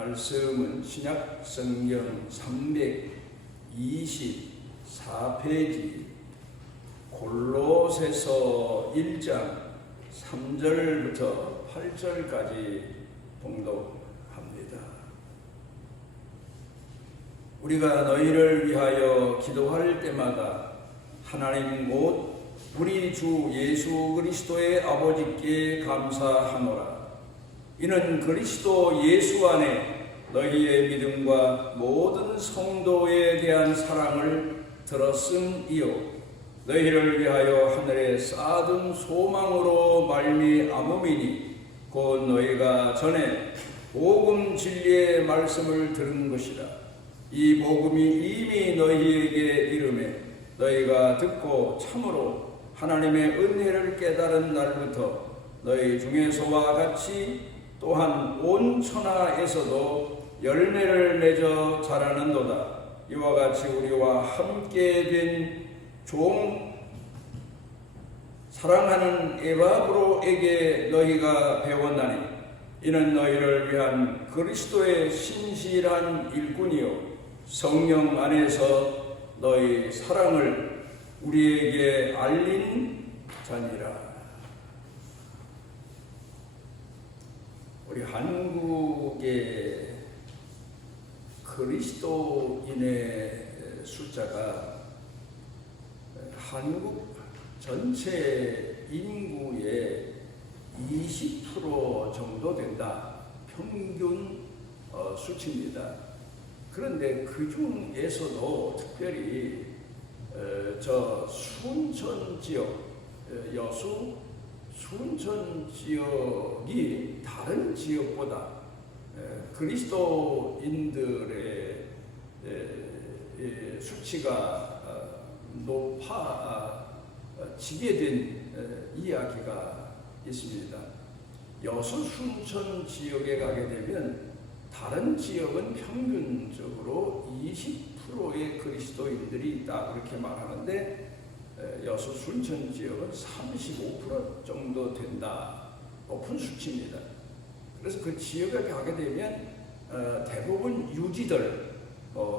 말씀은 신약 성경 324페이지 골로새서 1장 3절부터 8절까지 봉독합니다. 우리가 너희를 위하여 기도할 때마다 하나님 곧 우리 주 예수 그리스도의 아버지께 감사하노라. 이는 그리스도 예수 안에 너희의 믿음과 모든 성도에 대한 사랑을 들었음이요 너희를 위하여 하늘에 쌓아둔 소망으로 말미암음이니 곧 너희가 전에 복음 진리의 말씀을 들은 것이라. 이 복음이 이미 너희에게 이르매 너희가 듣고 참으로 하나님의 은혜를 깨달은 날부터 너희 중에서와 같이 또한 온 천하에서도 열매를 맺어 자라는도다. 이와 같이 우리와 함께 된 종 사랑하는 에바브로에게 너희가 배웠나니 이는 너희를 위한 그리스도의 신실한 일꾼이요 성령 안에서 너희 사랑을 우리에게 알린 자니라. 우리 한국의 그리스도인의 숫자가 한국 전체 인구의 20% 정도 된다. 평균 수치입니다. 그런데 그 중에서도 특별히 저 순천 지역, 여수 순천 지역이 다른 지역보다 그리스도인들의 수치가 높아지게 된 이야기가 있습니다. 여수 순천 지역에 가게 되면 다른 지역은 평균적으로 20%의 그리스도인들이 있다 그렇게 말하는데 여수 순천 지역은 35% 정도 된다. 높은 수치입니다. 그래서 그 지역에 가게 되면 대부분 유지들,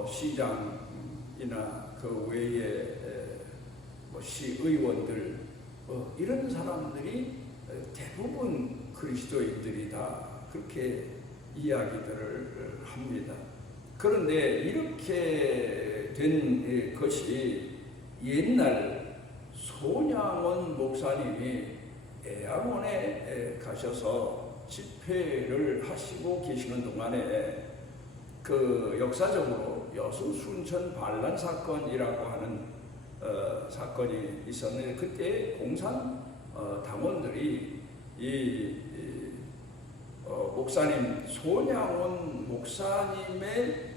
시장이나 그 외에 시의원들 이런 사람들이 대부분 그리스도인들이다 그렇게 이야기들을 합니다. 그런데 이렇게 된 것이 옛날 손양원 목사님이 애양원에 가셔서 집회를 하시고 계시는 동안에 그 역사적으로 여수 순천 반란 사건이라고 하는 사건이 있었는데 그때 공산 당원들이 이 목사님 손양원 목사님의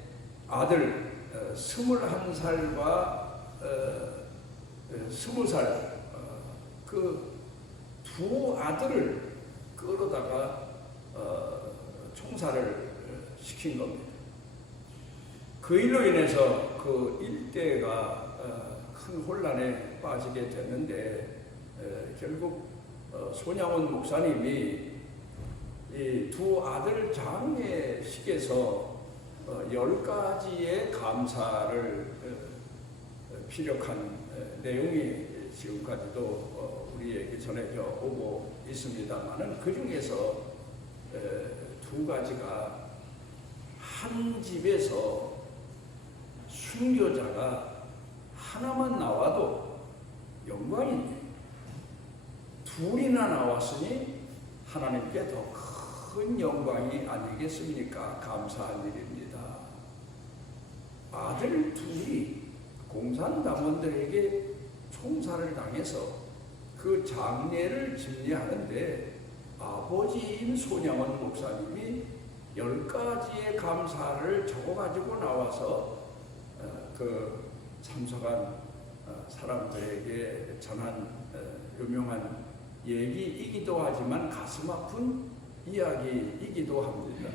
아들 21살과 20살 그 두 아들을 끌어다가 총살을 시킨 겁니다. 그 일로 인해서 그 일대가 큰 혼란에 빠지게 됐는데 결국 손양원 목사님이 이 두 아들 장례식에서 10가지의 감사를 피력한 내용이 지금까지도 우리에게 전해져 오고 있습니다만은 그 중에서 두 가지가 한 집에서 순교자가 하나만 나와도 영광이니 둘이나 나왔으니 하나님께 더 큰 영광이 아니겠습니까? 감사한 일입니다. 아들 둘이 공산당원들에게 총살을 당해서 그 장례를 집례하는데 아버지인 손양원 목사님이 10가지의 감사를 적어가지고 나와서 그 참석한 사람들에게 전한 유명한 얘기이기도 하지만 가슴 아픈 이야기이기도 합니다.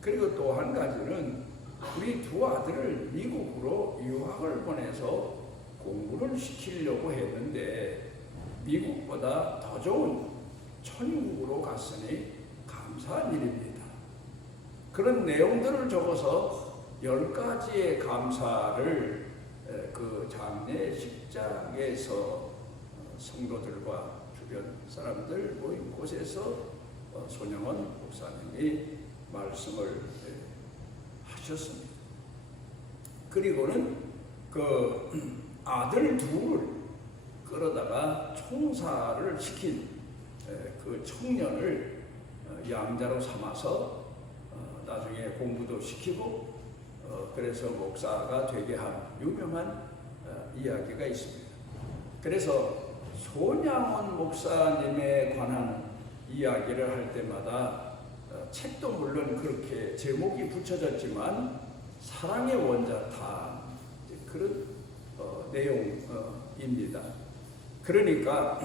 그리고 또 한 가지는 우리 두 아들을 미국으로 유학을 보내서 공부를 시키려고 했는데 미국보다 더 좋은 천국으로 갔으니 감사한 일입니다. 그런 내용들을 적어서 10가지의 감사를 그 장례 식장에서 성도들과 주변 사람들 모인 곳에서 손양원 목사님이 말씀을 하셨습니다. 그리고는 그 아들 둘을 끌어다가 총사를 시킨 그 청년을 양자로 삼아서 나중에 공부도 시키고 그래서 목사가 되게 한 유명한 이야기가 있습니다. 그래서 손양원 목사님에 관한 이야기를 할 때마다 책도 물론 그렇게 제목이 붙여졌지만 사랑의 원자탄 그런 내용입니다. 그러니까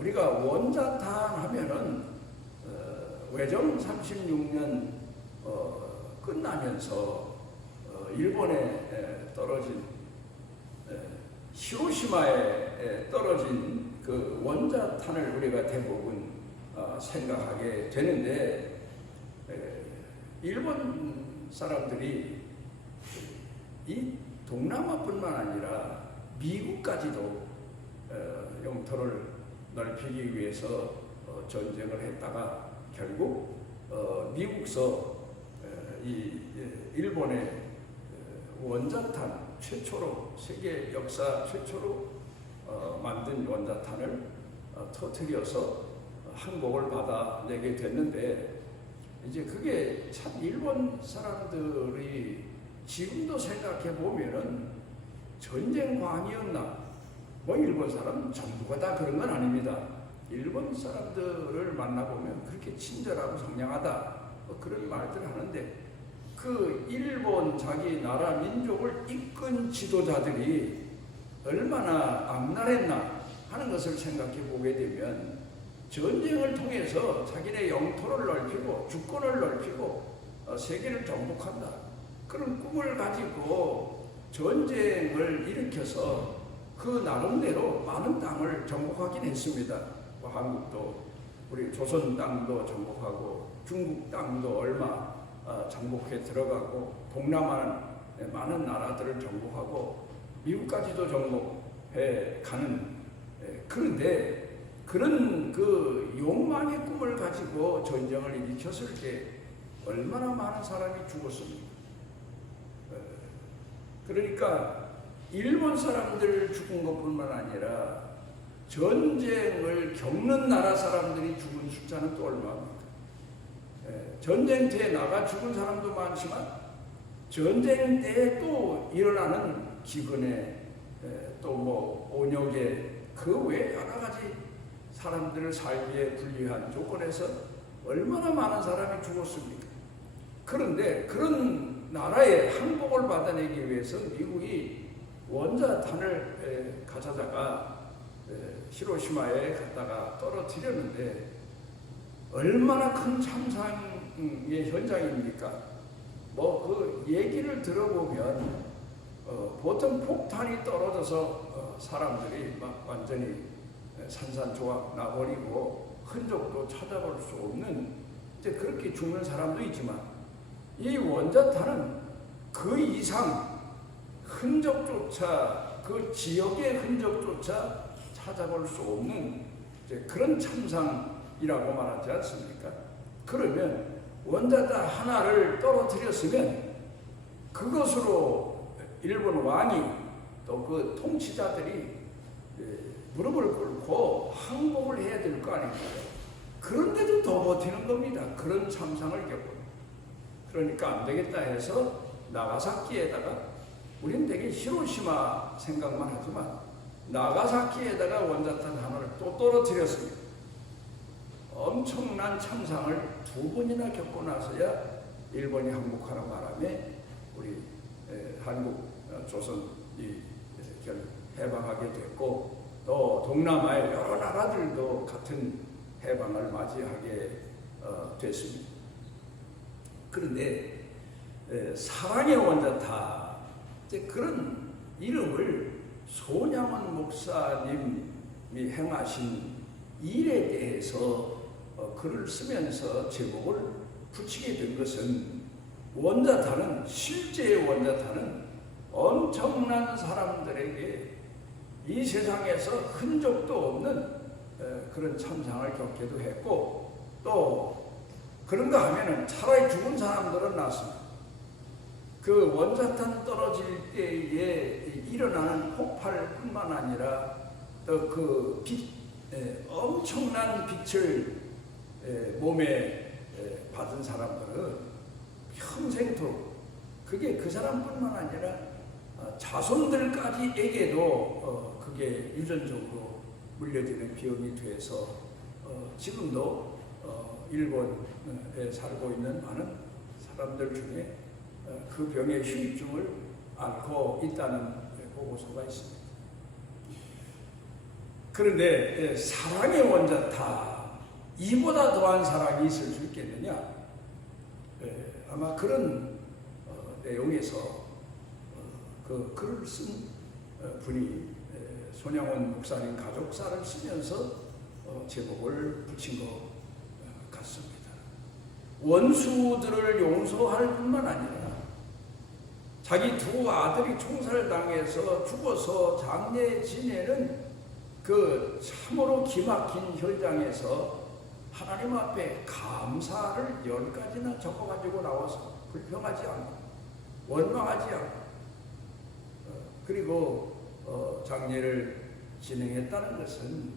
우리가 원자탄 하면은 외정 36년 끝나면서 일본에 떨어진 히로시마에 떨어진 그 원자탄을 우리가 대부분 생각하게 되는데 일본 사람들이 이 동남아뿐만 아니라 미국까지도 영토를 넓히기 위해서 전쟁을 했다가 결국 미국서 이 일본의 원자탄 최초로 세계 역사 최초로 만든 원자탄을 터뜨려서 항복을 받아내게 됐는데 이제 그게 참 일본 사람들이 지금도 생각해 보면은 전쟁광이었나? 뭐 일본 사람 전부가 다 그런 건 아닙니다. 일본 사람들을 만나보면 그렇게 친절하고 상냥하다 뭐 그런 말들을 하는데 그 일본 자기 나라 민족을 이끈 지도자들이 얼마나 악랄했나 하는 것을 생각해 보게 되면 전쟁을 통해서 자기네 영토를 넓히고 주권을 넓히고 세계를 정복한다 그런 꿈을 가지고 전쟁을 일으켜서 그 나름대로 많은 땅을 정복하긴 했습니다. 뭐 한국도 우리 조선 땅도 정복하고 중국 땅도 얼마 정복해 들어가고 동남아는 많은 나라들을 정복하고 미국까지도 정복해 가는 그런데 그런 그 욕망의 꿈을 가지고 전쟁을 일으켰을 때 얼마나 많은 사람이 죽었습니까? 그러니까 일본 사람들 죽은 것뿐만 아니라 전쟁을 겪는 나라 사람들이 죽은 숫자는 또 얼마입니까? 전쟁터에 나가 죽은 사람도 많지만 전쟁 때에 또 일어나는 기근에 또 뭐 온역에 그 외에 여러 가지 사람들을 살기에 불리한 조건에서 얼마나 많은 사람이 죽었습니까? 그런데 그런 나라의 항복을 받아내기 위해서 미국이 원자탄을 가져다가 히로시마에 갖다가 떨어뜨렸는데 얼마나 큰 참상의 현장입니까? 뭐 그 얘기를 들어보면 보통 폭탄이 떨어져서 사람들이 막 완전히 산산조각 나버리고 흔적도 찾아볼 수 없는 이제 그렇게 죽는 사람도 있지만 이 원자탄은 그 이상 흔적조차 그 지역의 흔적조차 찾아볼 수 없는 이제 그런 참상이라고 말하지 않습니까? 그러면 원자탄 하나를 떨어뜨렸으면 그것으로 일본 왕이 또 그 통치자들이 무릎을 꿇고 항복을 해야 될 거 아닙니까? 그런데도 더 버티는 겁니다. 그런 참상을 겪고. 그러니까 안 되겠다 해서 나가사키에다가 우리는 되게 히로시마 생각만 하지만 나가사키에다가 원자탄 하나를 또 떨어뜨렸습니다. 엄청난 참상을 2번이나 겪고 나서야 일본이 항복하는 바람에 우리 한국 조선이 해방하게 됐고 또 동남아의 여러 나라들도 같은 해방을 맞이하게 됐습니다. 그런데 사랑의 원자탄 그런 이름을 손양원 목사님이 행하신 일에 대해서 글을 쓰면서 제목을 붙이게 된 것은 원자탄은 실제의 원자탄은 엄청난 사람들에게 이 세상에서 흔적도 없는 그런 참상을 겪기도 했고 또 그런가 하면은 차라리 죽은 사람들은 낫습니다. 그 원자탄 떨어질 때에 일어나는 폭발뿐만 아니라 또 그 빛, 엄청난 빛을 몸에 받은 사람들은 평생토록 그게 그 사람뿐만 아니라 자손들까지에게도 그게 유전적으로 물려지는 병이 돼서 지금도 일본에 살고 있는 많은 사람들 중에 그 병의 후유증을 앓고 있다는 보고서가 있습니다. 그런데 사랑의 원자타 이보다 더한 사랑이 있을 수 있겠느냐? 아마 그런 내용에서 그 글을 쓴 분이 손양원 목사님 가족사를 쓰면서 제목을 붙인 것 같습니다. 원수들을 용서할 뿐만 아니라 자기 두 아들이 총살당해서 죽어서 장례 지내는 그 참으로 기막힌 현장에서 하나님 앞에 감사를 10가지나 적어가지고 나와서 불평하지 않고 원망하지 않고 그리고 장례를 진행했다는 것은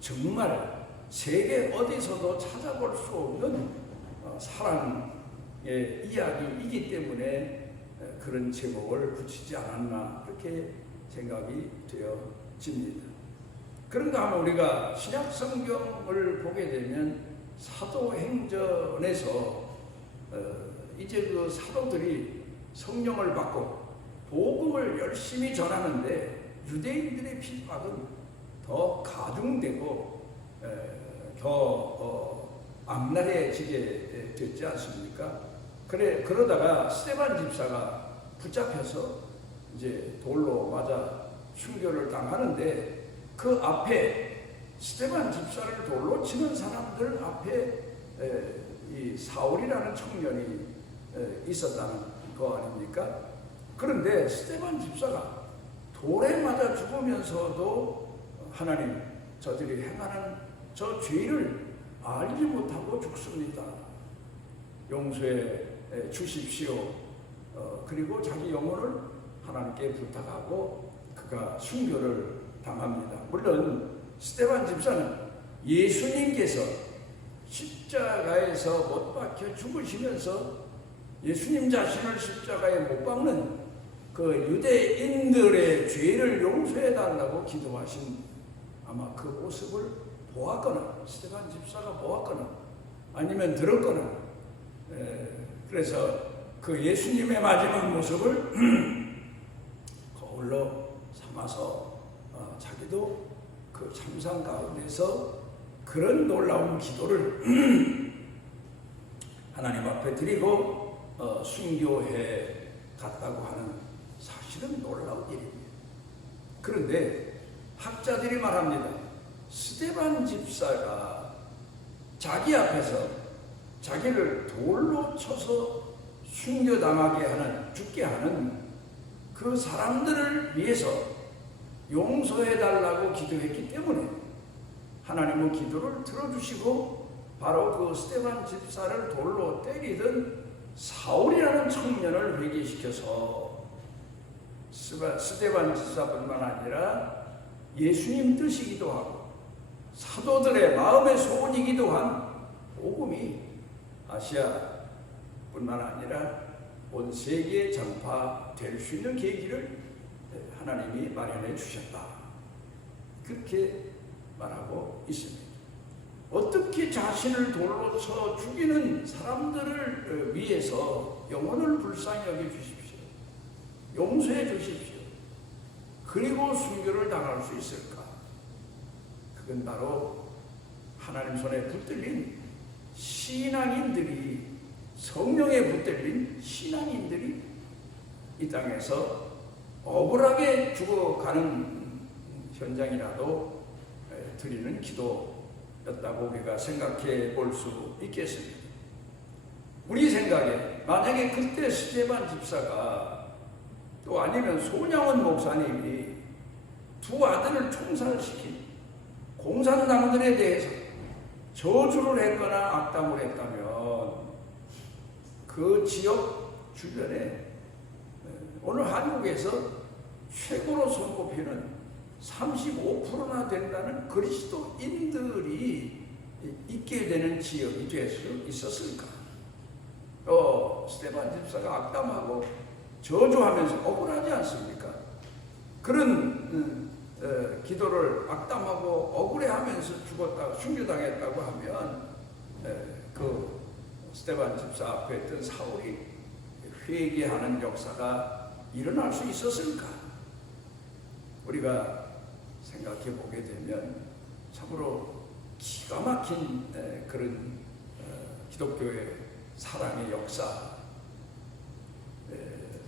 정말 세계 어디서도 찾아볼 수 없는 사랑의 이야기이기 때문에 그런 제목을 붙이지 않았나 그렇게 생각이 되어집니다. 그런가 하면 우리가 신약 성경을 보게 되면 사도행전에서 이제 그 사도들이 성령을 받고 복음을 열심히 전하는데 유대인들의 핍박은 더 가중되고 더 악랄해지게 됐지 않습니까? 그러다가 스데반 집사가 붙잡혀서 이제 돌로 맞아 순교를 당하는데 그 앞에 스데반 집사를 돌로 치는 사람들 앞에 이 사울이라는 청년이 있었다는 거 아닙니까? 그런데 스데반 집사가 돌에 맞아 죽으면서도 하나님 저들이 행하는 저 죄를 알지 못하고 죽습니다. 용서해 주십시오. 그리고 자기 영혼을 하나님께 부탁하고 그가 순교를 당합니다. 물론 스데반 집사는 예수님께서 십자가에서 못 박혀 죽으시면서 예수님 자신을 십자가에 못 박는 그 유대인들의 죄를 용서해 달라고 기도하신 아마 그 모습을 보았거나 스데반 집사가 보았거나 아니면 들었거나 그래서 그 예수님의 마지막 모습을 거울로 삼아서 자기도 그 참상 가운데서 그런 놀라운 기도를 하나님 앞에 드리고 순교해 갔다고 하는 사실은 놀라운 일입니다. 그런데 학자들이 말합니다. 스데반 집사가 자기 앞에서 자기를 돌로 쳐서 순교당하게 하는 죽게 하는 그 사람들을 위해서 용서해달라고 기도했기 때문에 하나님은 기도를 들어주시고 바로 그 스데반 집사를 돌로 때리던 사울이라는 청년을 회개시켜서 스데반 집사뿐만 아니라 예수님 뜻이기도 하고 사도들의 마음의 소원이기도 한 복음이 아시아뿐만 아니라 온 세계에 전파될 수 있는 계기를 하나님이 마련해 주셨다. 그렇게 말하고 있습니다. 어떻게 자신을 돌로 쳐 죽이는 사람들을 위해서 영혼을 불쌍히 여겨 주십시오. 용서해 주십시오. 그리고 순교를 당할 수 있을까? 그건 바로 하나님 손에 붙들린 신앙인들이 성령에 붙들린 신앙인들이 이 땅에서 억울하게 죽어가는 현장이라도 드리는 기도였다고 우리가 생각해 볼 수 있겠습니다. 우리 생각에 만약에 그때 스테반 집사가 또 아니면 손양원 목사님이 두 아들을 총살시킨 공산당들에 대해서 저주를 했거나 악담을 했다면 그 지역 주변에 오늘 한국에서 최고로 손꼽히는 35%나 된다는 그리스도인들이 있게 되는 지역이 될 수 있었을까? 스테반 집사가 악담하고 저주하면서 억울하지 않습니까? 그런 기도를 악담하고 억울해하면서 죽었다고 순교당했다고 하면 그 스테반 집사 앞에 있던 사울이 회개하는 역사가 일어날 수 있었을까? 우리가 생각해 보게 되면 참으로 기가 막힌 그런 기독교의 사랑의 역사,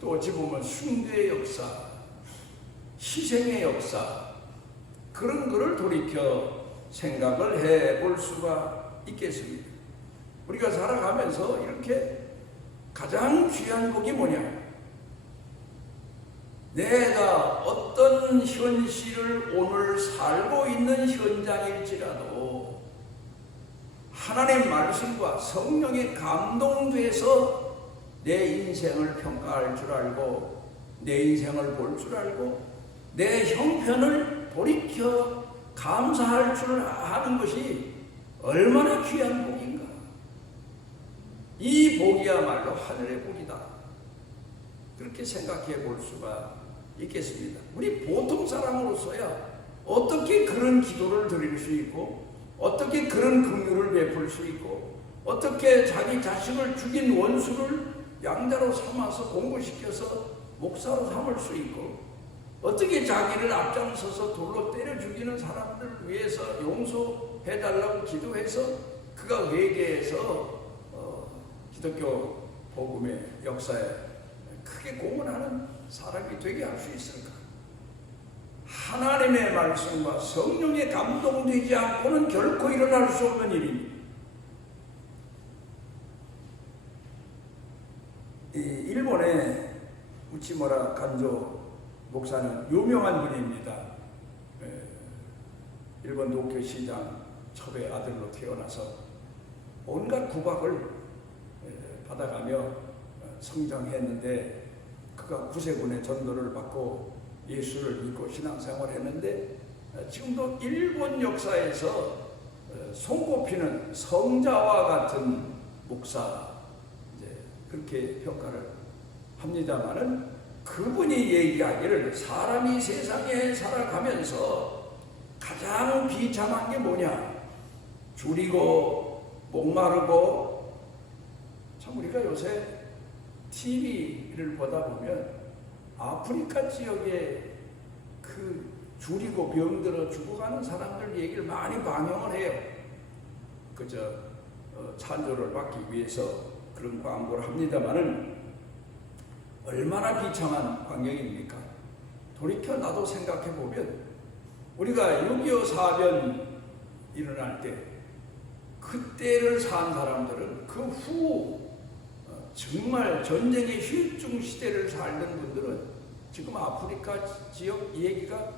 또 어찌 보면 숭배의 역사, 희생의 역사, 그런 거를 돌이켜 생각을 해볼 수가 있겠습니다. 우리가 살아가면서 이렇게 가장 귀한 복이 뭐냐? 내가 어떤 현실을 오늘 살고 있는 현장일지라도 하나님의 말씀과 성령에 감동돼서 내 인생을 평가할 줄 알고 내 인생을 볼 줄 알고 내 형편을 돌이켜 감사할 줄 아는 것이 얼마나 귀한 복인가. 이 복이야말로 하늘의 복이다. 그렇게 생각해 볼 수가 있겠습니다. 우리 보통 사람으로서야 어떻게 그런 기도를 드릴 수 있고 어떻게 그런 긍휼을 베풀 수 있고 어떻게 자기 자식을 죽인 원수를 양자로 삼아서 공부시켜서 목사로 삼을 수 있고 어떻게 자기를 앞장서서 돌로 때려 죽이는 사람들을 위해서 용서해달라고 기도해서 그가 회개해서 기독교 복음의 역사에 크게 공헌하는 사람이 되게 할 수 있을까? 하나님의 말씀과 성령에 감동되지 않고는 결코 일어날 수 없는 일입니다. 일본의 우치무라 간조 목사는 유명한 분입니다. 일본 도쿄 시장 첩의 아들로 태어나서 온갖 구박을 받아가며 성장했는데 그가 구세군의 전도를 받고 예수를 믿고 신앙생활을 했는데 지금도 일본 역사에서 손꼽히는 성자와 같은 목사 그렇게 평가를 합니다마는 그분이 얘기하기를 사람이 세상에 살아가면서 가장 비참한 게 뭐냐? 줄이고 목마르고 참 우리가 요새 TV를 보다 보면 아프리카 지역에 그 줄이고 병들어 죽어가는 사람들 얘기를 많이 방영을 해요. 그저 찬조를 받기 위해서 그런 광고를 합니다마는 얼마나 비참한 광경입니까? 돌이켜 나도 생각해 보면 우리가 6.25 사변 일어날 때 그때를 산 사람들은 그 후 정말 전쟁의 힐중 시대를 살던 분들은 지금 아프리카 지역 얘기가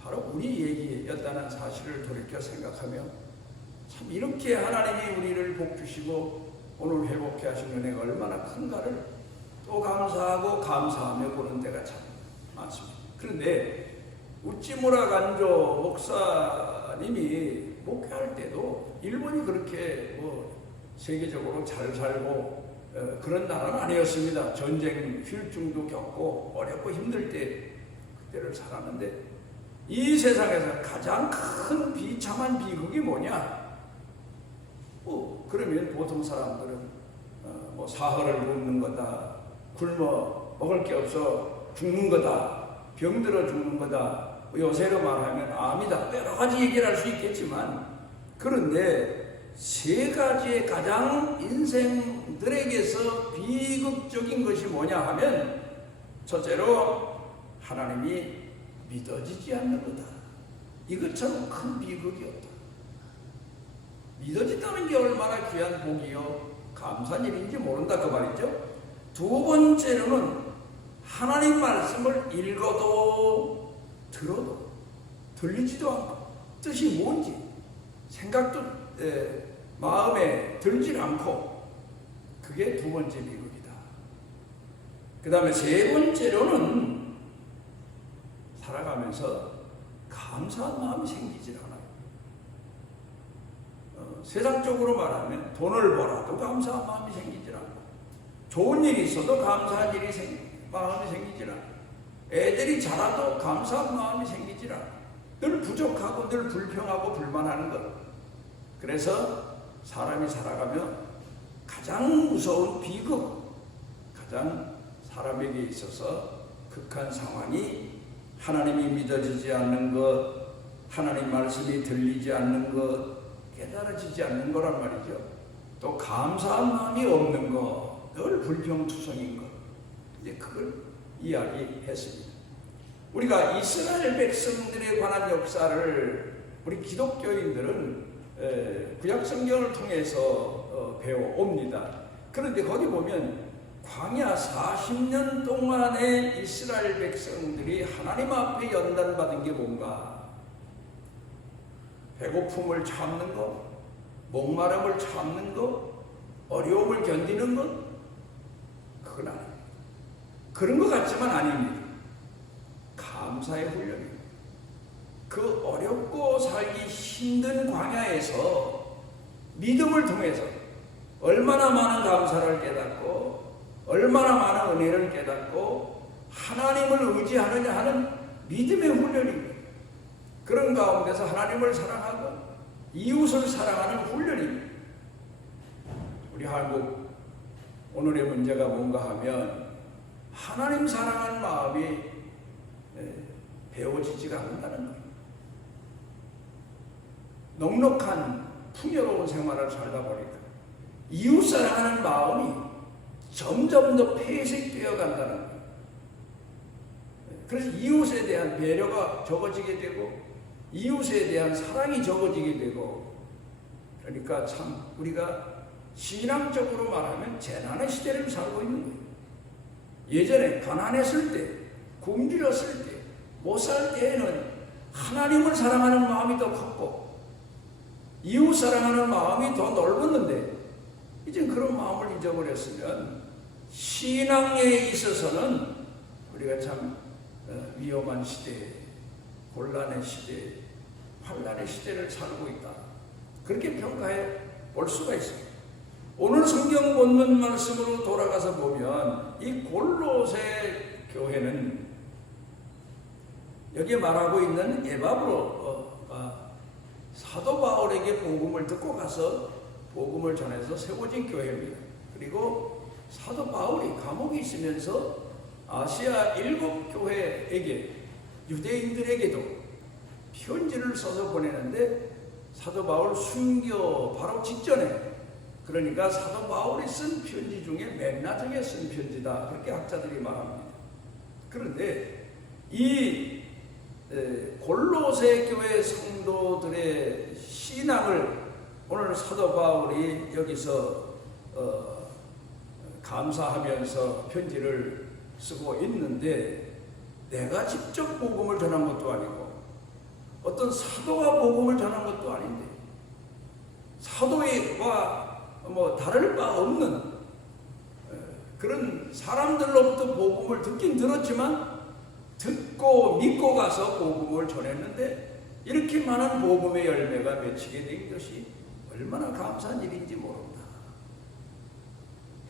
바로 우리 얘기였다는 사실을 돌이켜 생각하며 참 이렇게 하나님이 우리를 복 주시고 오늘 회복해 하신 은혜가 얼마나 큰가를 또 감사하고 감사하며 보는 때가 참 많습니다. 그런데 우찌무라 간조 목사님이 목회할 때도 일본이 그렇게 세계적으로 잘 살고 그런 나라는 아니었습니다. 전쟁 휠중도 겪고 어렵고 힘들 때 그때를 살았는데 이 세상에서 가장 큰 비참한 비극이 뭐냐? 그러면 보통 사람들은 사흘을 굶는 거다, 굶어 먹을 게 없어 죽는 거다, 병들어 죽는 거다, 요새로 말하면 암이다, 여러 가지 얘기를 할 수 있겠지만 그런데 세 가지의 가장 인생들에게서 비극적인 것이 뭐냐 하면 첫째로 하나님이 믿어지지 않는 거다. 이것처럼 큰 비극이 없다. 믿어진다는 게 얼마나 귀한 복이요 감사한 일인지 모른다 그 말이죠. 두 번째로는 하나님 말씀을 읽어도 들어도 들리지도 않고 뜻이 뭔지 생각도 마음에 들질 않고, 그게 두 번째 비극이다. 그 다음에 세 번째로는 살아가면서 감사한 마음이 생기질 않아요. 세상적으로 말하면 돈을 벌어도 감사한 마음이 생기질 않고, 좋은 일이 있어도 감사한 마음이 생기질 않고, 애들이 자라도 감사한 마음이 생기질 않고, 늘 부족하고 늘 불평하고 불만하는 것. 그래서 사람이 살아가며 가장 무서운 비극, 가장 사람에게 있어서 극한 상황이 하나님이 믿어지지 않는 것, 하나님 말씀이 들리지 않는 것, 깨달아지지 않는 거란 말이죠. 또 감사한 마음이 없는 것, 늘 불평투성인 것. 이제 그걸 이야기했습니다. 우리가 이스라엘 백성들에 관한 역사를 우리 기독교인들은 구약 성경을 통해서 배워옵니다. 그런데 거기 보면 광야 40년 동안의 이스라엘 백성들이 하나님 앞에 연단받은 게 뭔가? 배고픔을 참는 것, 목마름을 참는 것, 어려움을 견디는 것, 그건 아닙니다. 그런 것 같지만 아닙니다. 감사의 훈련입니다. 그 어렵고 살기 힘든 광야에서 믿음을 통해서 얼마나 많은 감사를 깨닫고 얼마나 많은 은혜를 깨닫고 하나님을 의지하느냐 하는 믿음의 훈련입니다. 그런 가운데서 하나님을 사랑하고 이웃을 사랑하는 훈련입니다. 우리 한국 오늘의 문제가 뭔가 하면 하나님 사랑하는 마음이 배워지지가 않는다는 거예요. 넉넉한 풍요로운 생활을 살다 보니까 이웃 사랑하는 마음이 점점 더 폐색되어 간다는 거예요. 그래서 이웃에 대한 배려가 적어지게 되고 이웃에 대한 사랑이 적어지게 되고, 그러니까 참 우리가 신앙적으로 말하면 재난의 시대를 살고 있는 거예요. 예전에 가난했을 때, 굶주렸을 때, 못 살 때에는 하나님을 사랑하는 마음이 더 컸고 이웃 사랑하는 마음이 더 넓었는데, 이제 그런 마음을 잊어버렸으면 신앙에 있어서는 우리가 참 위험한 시대, 곤란의 시대, 환난의 시대를 살고 있다. 그렇게 평가해 볼 수가 있습니다. 오늘 성경 본문 말씀으로 돌아가서 보면 이 골로새 교회는 여기에 말하고 있는 에바브로가 사도 바울에게 복음을 듣고 가서 복음을 전해서 세워진 교회입니다. 그리고 사도 바울이 감옥에 있으면서 아시아 7교회에게, 유대인들에게도 편지를 써서 보내는데, 사도 바울 순교 바로 직전에, 그러니까 사도 바울이 쓴 편지 중에 맨 나중에 쓴 편지다, 그렇게 학자들이 말합니다. 그런데 이 골로새 교회 성도들의 신앙을 오늘 사도 바울이 여기서 감사하면서 편지를 쓰고 있는데, 내가 직접 복음을 전한 것도 아니고 어떤 사도가 복음을 전한 것도 아닌데, 사도와 다를 바 없는 그런 사람들로부터 복음을 듣긴 들었지만 듣고 믿고 가서 복음을 전했는데, 이렇게 많은 복음의 열매가 맺히게 된 것이 얼마나 감사한 일인지 모른다.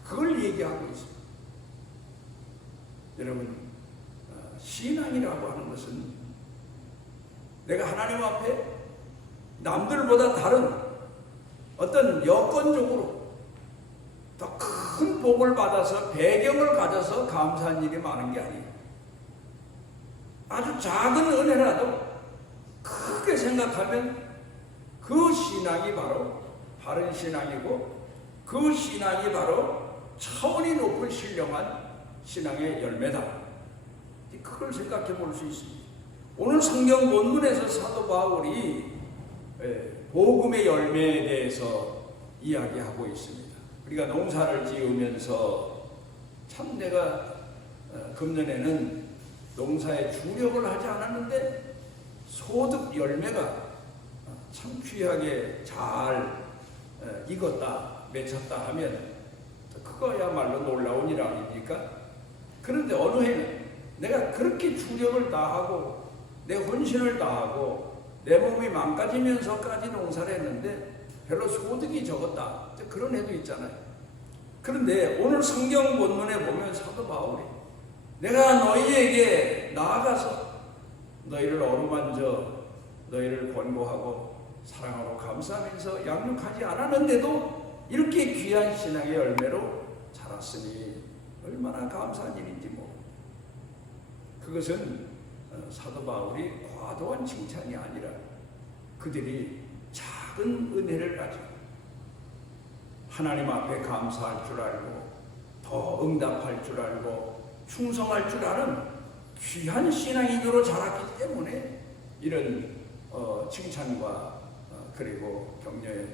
그걸 얘기하고 있습니다. 여러분, 신앙이라고 하는 것은 내가 하나님 앞에 남들보다 다른 어떤 여건적으로 더 큰 복을 받아서 배경을 가져서 감사한 일이 많은 게 아니에요. 아주 작은 은혜라도 크게 생각하면 그 신앙이 바로 바른 신앙이고, 그 신앙이 바로 차원이 높은 신령한 신앙의 열매다. 그걸 생각해 볼 수 있습니다. 오늘 성경 본문에서 사도 바울이 복음의 열매에 대해서 이야기하고 있습니다. 우리가 농사를 지으면서 참 내가 금년에는 농사에 주력을 하지 않았는데 소득 열매가 참 귀하게 잘 익었다, 맺혔다 하면 그거야말로 놀라운 일 아닙니까? 그런데 어느 해는 내가 그렇게 주력을 다하고 내 헌신을 다하고 내 몸이 망가지면서까지 농사를 했는데 별로 소득이 적었다. 그런 해도 있잖아요. 그런데 오늘 성경 본문에 보면 사도 바울이 내가 너희에게 나아가서 너희를 어루만져 너희를 권고하고 사랑하고 감사하면서 양육하지 않았는데도 이렇게 귀한 신앙의 열매로 자랐으니 얼마나 감사한 일인지 그것은 사도 바울이 과도한 칭찬이 아니라 그들이 작은 은혜를 가지고 하나님 앞에 감사할 줄 알고 더 응답할 줄 알고 충성할 줄 아는 귀한 신앙인으로 자랐기 때문에 이런 칭찬과 그리고 격려의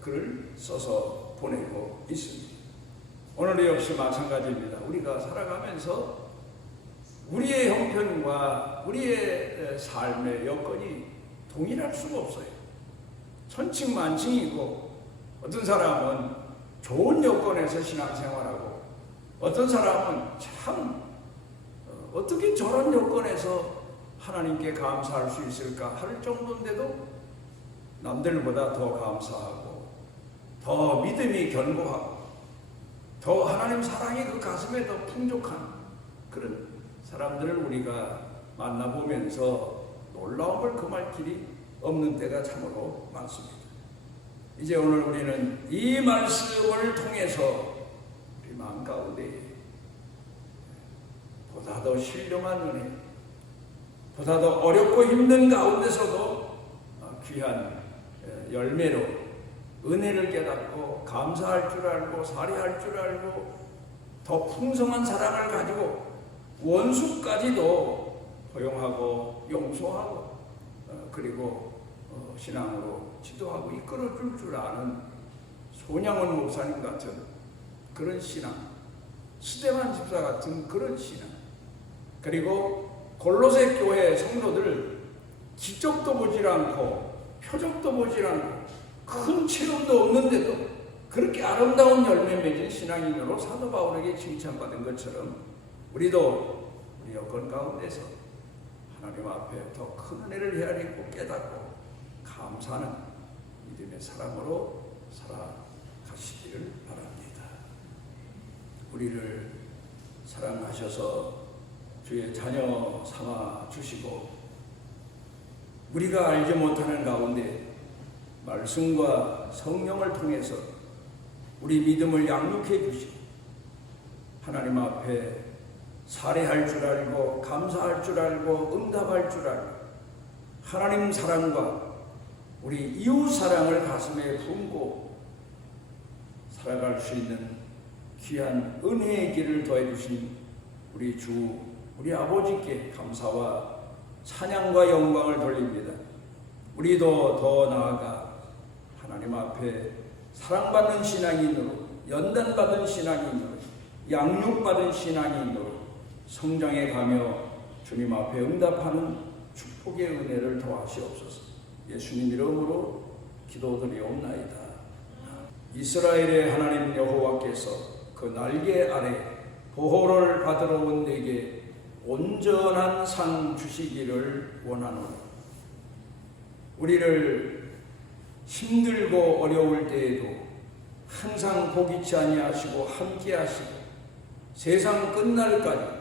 글을 써서 보내고 있습니다. 오늘 역시 마찬가지입니다. 우리가 살아가면서 우리의 형편과 우리의 삶의 여건이 동일할 수가 없어요. 천층만층이고 어떤 사람은 좋은 여건에서 신앙생활하고 어떤 사람은 참 어떻게 저런 여건에서 하나님께 감사할 수 있을까 할 정도인데도 남들보다 더 감사하고 더 믿음이 견고하고 더 하나님 사랑이 그 가슴에 더 풍족한 그런 사람들을 우리가 만나보면서 놀라움을 금할 길이 없는 때가 참으로 많습니다. 이제 오늘 우리는 이 말씀을 통해서 우리 마음 가운데 보다 더 신령한 은혜, 보다 더 어렵고 힘든 가운데서도 귀한 열매로 은혜를 깨닫고 감사할 줄 알고 살해할 줄 알고 더 풍성한 사랑을 가지고 원수까지도 허용하고 용서하고 그리고 신앙으로 지도하고 이끌어줄 줄 아는 손양원 목사님 같은 그런 신앙, 스데반 집사 같은 그런 신앙, 그리고 골로새 교회 성도들 기적도 보질 않고 표적도 보질 않고 큰 체험도 없는데도 그렇게 아름다운 열매 맺은 신앙인으로 사도 바울에게 칭찬받은 것처럼 우리도 우리 여건 가운데서 하나님 앞에 더 큰 은혜를 헤아리고 깨닫고 감사하는 믿음의 사람으로 살아가시기를 바랍니다. 우리를 사랑하셔서 주의 자녀 삼아 주시고 우리가 알지 못하는 가운데 말씀과 성령을 통해서 우리 믿음을 양육해 주시고 하나님 앞에 살해할 줄 알고 감사할 줄 알고 응답할 줄 알고 하나님 사랑과 우리 이웃 사랑을 가슴에 품고 살아갈 수 있는 귀한 은혜의 길을 더해 주신 우리 주 우리 아버지께 감사와 찬양과 영광을 돌립니다. 우리도 더 나아가 하나님 앞에 사랑받는 신앙인으로 연단받은 신앙인으로 양육받은 신앙인으로 성장해 가며 주님 앞에 응답하는 축복의 은혜를 더하시옵소서. 예수님 이름으로 기도드리옵나이다. 이스라엘의 하나님 여호와께서 그 날개 아래 보호를 받으러 온 내게 온전한 상 주시기를 원하노니 우리를 힘들고 어려울 때에도 항상 포기치 아니하시고 함께하시고 세상 끝날까지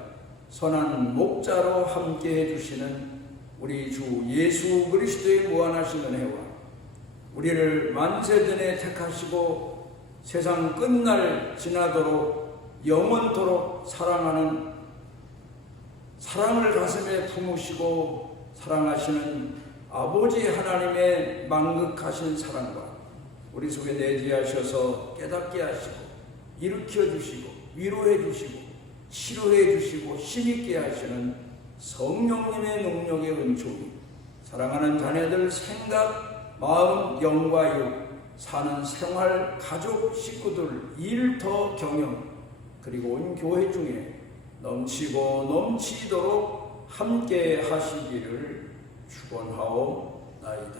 선한 목자로 함께해 주시는 우리 주 예수 그리스도의 무한하신 은혜와 우리를 만세전에 택하시고 세상 끝날 지나도록 영원토록 사랑하는 사랑을 가슴에 품으시고 사랑하시는 아버지 하나님의 망극하신 사랑과 우리 속에 내재하셔서 깨닫게 하시고 일으켜 주시고 위로해 주시고 치료해 주시고 힘있게 하시는 성령님의 능력의 은총이 사랑하는 자녀들 생각, 마음, 영과 육, 사는 생활, 가족, 식구들, 일터 경영, 그리고 온 교회 중에 넘치고 넘치도록 함께 하시기를 축원하옵나이다.